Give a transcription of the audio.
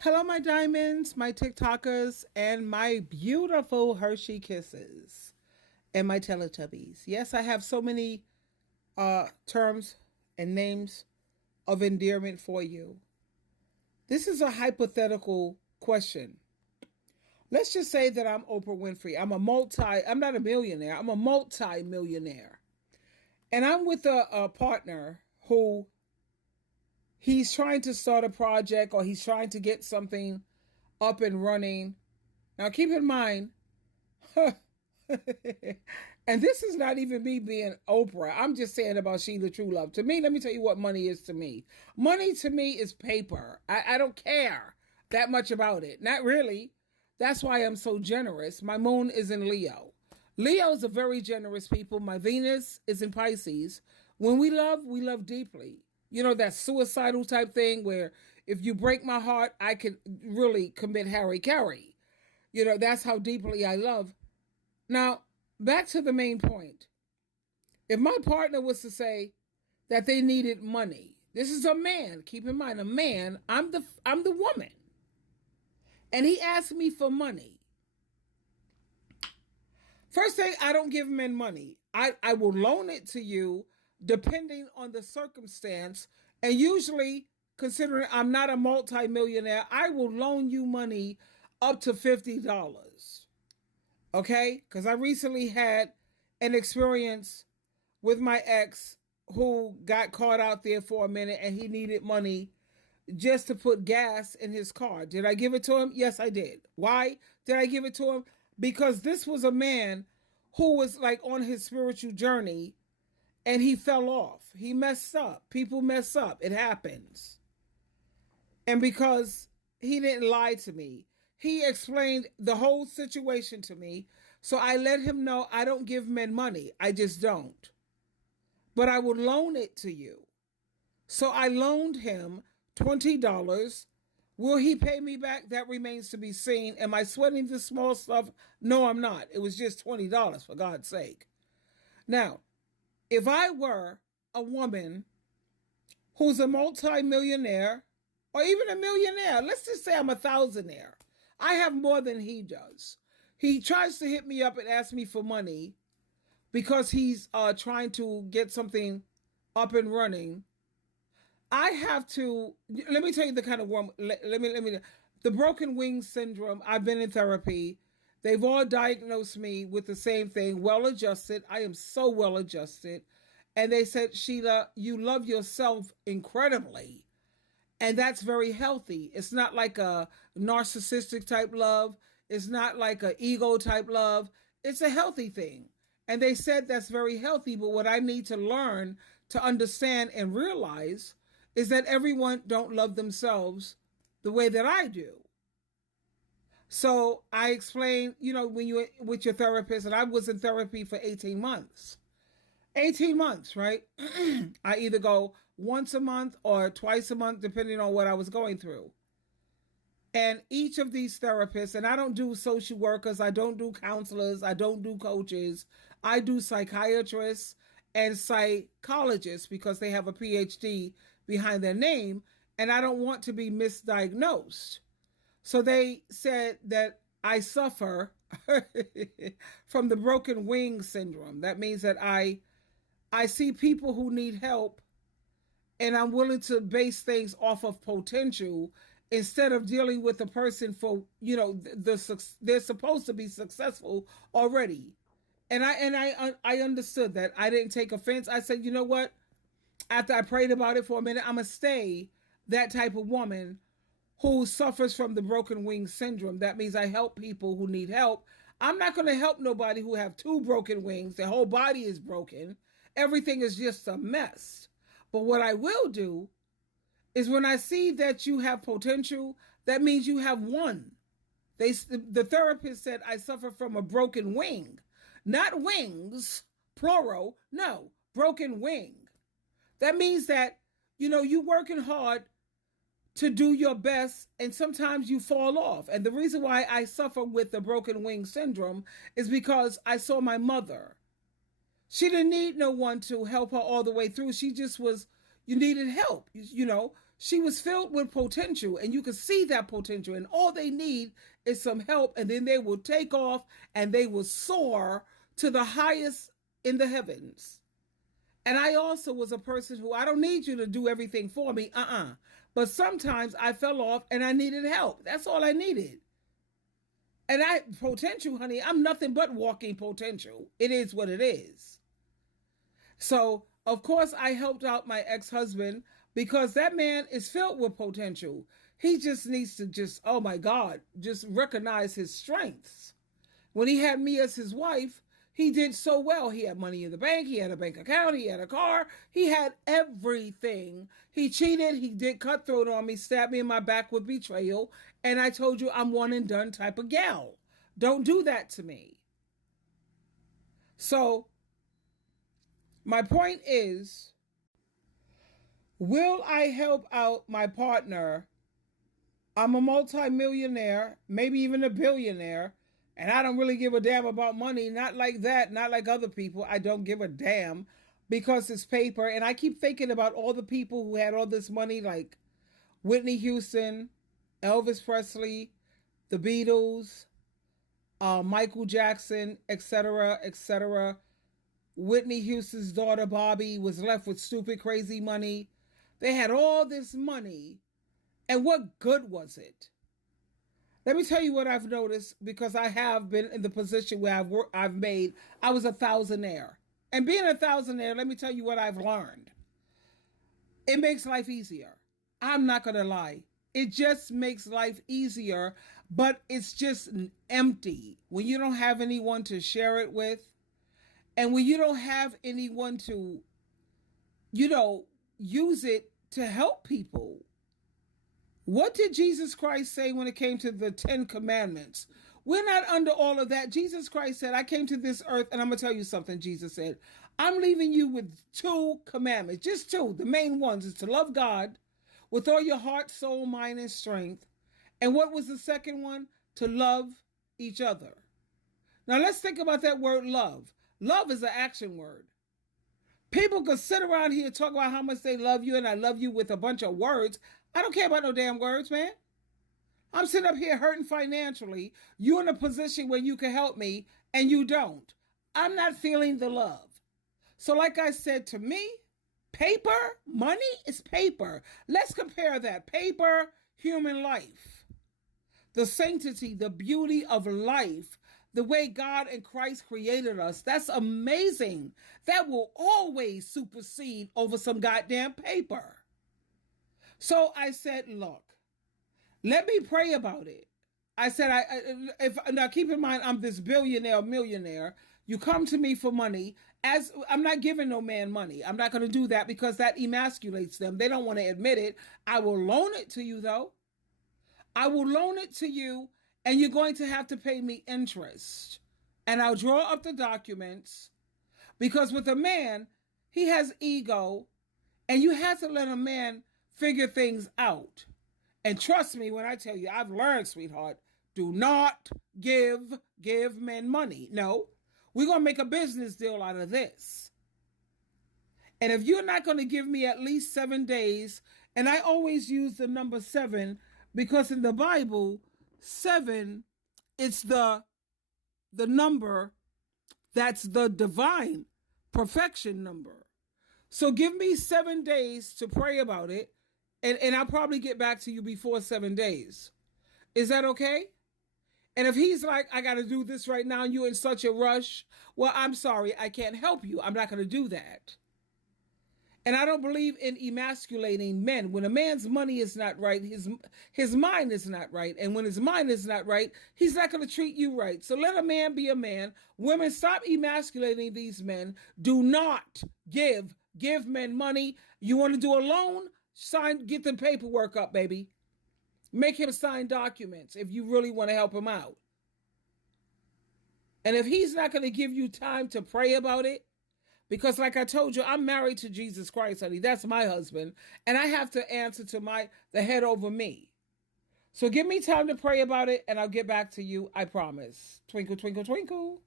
Hello, my diamonds, my TikTokers, and my beautiful Hershey Kisses, and my Teletubbies. Yes, I have so many terms and names of endearment for you. This is a hypothetical question. Let's just say that I'm Oprah Winfrey. I'm not a millionaire, I'm a multi-millionaire. And I'm with a partner who he's trying to start a project or he's trying to get something up and running. Now, keep in mind, and this is not even me being Oprah. I'm just saying about Sheila True Love. To me, let me tell you what money is to me. Money to me is paper. I don't care that much about it. Not really. That's why I'm so generous. My moon is in Leo. Leos are very generous people. My Venus is in Pisces. When we love deeply. You know, that suicidal type thing where if you break my heart, I can really commit Harry Carey. You know, that's how deeply I love. Now, back to the main point. If my partner was to say that they needed money, this is a man, keep in mind, a man, I'm the woman. And he asked me for money. First thing, I don't give men money. I will loan it to you depending on the circumstance. And usually, considering I'm not a multimillionaire, I will loan you money up to $50. Okay? Because I recently had an experience with my ex who got caught out there for a minute and he needed money just to put gas in his car. Did I give it to him? Yes, I did. Why did I give it to him? Because this was a man who was like on his spiritual journey and he fell off. He messed up. People mess up. It happens. And because he didn't lie to me, he explained the whole situation to me. So I let him know I don't give men money. I just don't. But I would loan it to you. So I loaned him $20. Will he pay me back? That remains to be seen. Am I sweating the small stuff? No, I'm not. It was just $20, for God's sake. Now, if I were a woman who's a multimillionaire or even a millionaire, let's just say I'm a thousandaire, I have more than he does. He tries to hit me up and ask me for money because he's trying to get something up and running. I have to let me tell you the kind of woman. Let me the broken wing syndrome. I've been in therapy. They've all diagnosed me with the same thing. Well adjusted. I am so well adjusted, and they said, Sheila, you love yourself incredibly, and that's very healthy. It's not like a narcissistic type love. It's not like a ego type love. It's a healthy thing. And they said that's very healthy. But what I need to learn to understand and realize is that everyone don't love themselves the way that I do. So I explained, you know, when you with your therapist, and I was in therapy for 18 months. 18 months, right? I either go once a month or twice a month, depending on what I was going through. And each of these therapists, and I don't do social workers, I don't do counselors, I don't do coaches, I do psychiatrists and psychologists because they have a PhD behind their name, and I don't want to be misdiagnosed. So they said that I suffer from the broken wing syndrome. That means that I see people who need help and I'm willing to base things off of potential instead of dealing with the person for, you know, they're supposed to be successful already. And I understood that. I didn't take offense. I said, you know what? After I prayed about it for a minute, I'm gonna stay that type of woman who suffers from the broken wing syndrome. That means I help people who need help. I'm not going to help nobody who have two broken wings. Their whole body is broken. Everything is just a mess. But what I will do is when I see that you have potential, that means you have one. The therapist said I suffer from a broken wing, not wings, plural. No, broken wing. That means that you working hard to do your best and sometimes you fall off. And the reason why I suffer with the broken wing syndrome is because I saw my mother. She didn't need no one to help her all the way through. She just was, you needed help. You know, she was filled with potential, and you could see that potential, and all they need is some help, and then they will take off and they will soar to the highest in the heavens. And I also was a person who, I don't need you to do everything for me, but sometimes I fell off and I needed help. That's all I needed. And potential, honey, I'm nothing but walking potential. It is what it is. So, of course, I helped out my ex-husband because that man is filled with potential. He just needs to oh my God, just recognize his strengths. When he had me as his wife, he did so well. He had money in the bank. He had a bank account. He had a car. He had everything. He cheated. He did cutthroat on me, stabbed me in my back with betrayal. And I told you I'm one and done type of gal. Don't do that to me. So my point is, will I help out my partner? I'm a multi-millionaire, maybe even a billionaire, and I don't really give a damn about money. Not like that, not like other people. I don't give a damn because it's paper. And I keep thinking about all the people who had all this money, like Whitney Houston, Elvis Presley, the Beatles, Michael Jackson, etc., etc. Whitney Houston's daughter, Bobby, was left with stupid, crazy money. They had all this money, and what good was it? Let me tell you what I've noticed, because I have been in the position where I was a thousandaire. And being a thousandaire, let me tell you what I've learned. It makes life easier. I'm not going to lie. It just makes life easier, but it's just empty when you don't have anyone to share it with. And when you don't have anyone to, use it to help people. What did Jesus Christ say when it came to the 10 commandments? We're not under all of that. Jesus Christ said, I came to this earth, and I'm going to tell you something. Jesus said, I'm leaving you with 2 commandments, just 2. The main ones is to love God with all your heart, soul, mind, and strength. And what was the second one? To love each other. Now let's think about that word love. Love is an action word. People could sit around here and talk about how much they love you, and I love you with a bunch of words. I don't care about no damn words, man. I'm sitting up here hurting financially. You're in a position where you can help me, and you don't. I'm not feeling the love. So like I said, to me, paper, money is paper. Let's compare that. Paper, human life. The sanctity, the beauty of life, the way God and Christ created us. That's amazing. That will always supersede over some goddamn paper. So I said, look, let me pray about it. I said, now keep in mind, I'm this billionaire, millionaire. You come to me for money. As I'm not giving no man money. I'm not going to do that because that emasculates them. They don't want to admit it. I will loan it to you, though. I will loan it to you, and you're going to have to pay me interest. And I'll draw up the documents, because with a man, he has ego, and you have to let a man figure things out. And trust me when I tell you, I've learned, sweetheart, do not give men money. No, we're going to make a business deal out of this. And if you're not going to give me at least 7 days, and I always use the number 7 because in the Bible, 7, it's the number that's the divine perfection number. So give me 7 days to pray about it, and I'll probably get back to you before 7 days. Is that okay? And if he's like, I got to do this right now, and you're in such a rush, well, I'm sorry, I can't help you. I'm not going to do that. And I don't believe in emasculating men. When a man's money is not right, his mind is not right. And when his mind is not right, he's not going to treat you right. So let a man be a man. Women, stop emasculating these men. Do not give men money. You want to do a loan? Get the paperwork up, baby. Make him sign documents if you really want to help him out. And if he's not going to give you time to pray about it, because like I told you, I'm married to Jesus Christ, honey. That's my husband. And I have to answer to the head over me. So give me time to pray about it, and I'll get back to you. I promise. Twinkle, twinkle, twinkle.